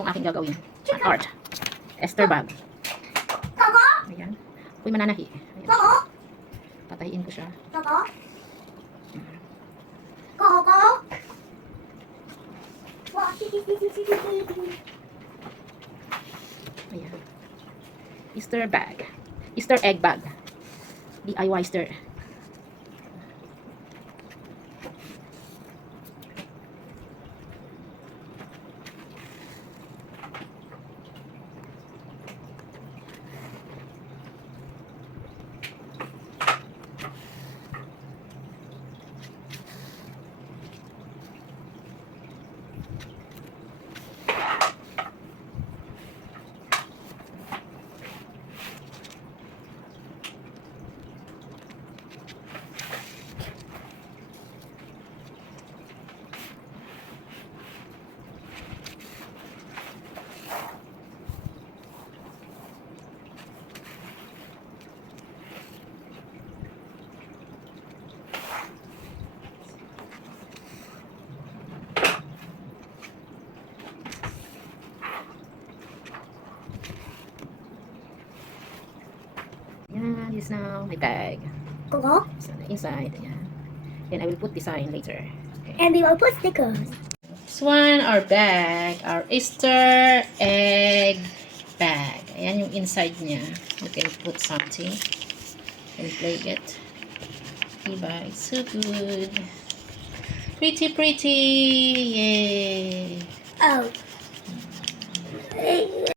itong aking gagawin. An art. Easter bag. Ayan. Ako'y mananahi. Ayan. Patahiin ko siya. Ayan. Easter bag. Easter egg bag. DIY Easter. Yan, this now my bag. So the inside, ayan. Then I will put design later. Okay. And we will put stickers. This one, our bag, our Easter egg bag. Ayan yung inside niya. You can put something and play it. Diba? It's so good. Pretty, pretty. Yay. Oh.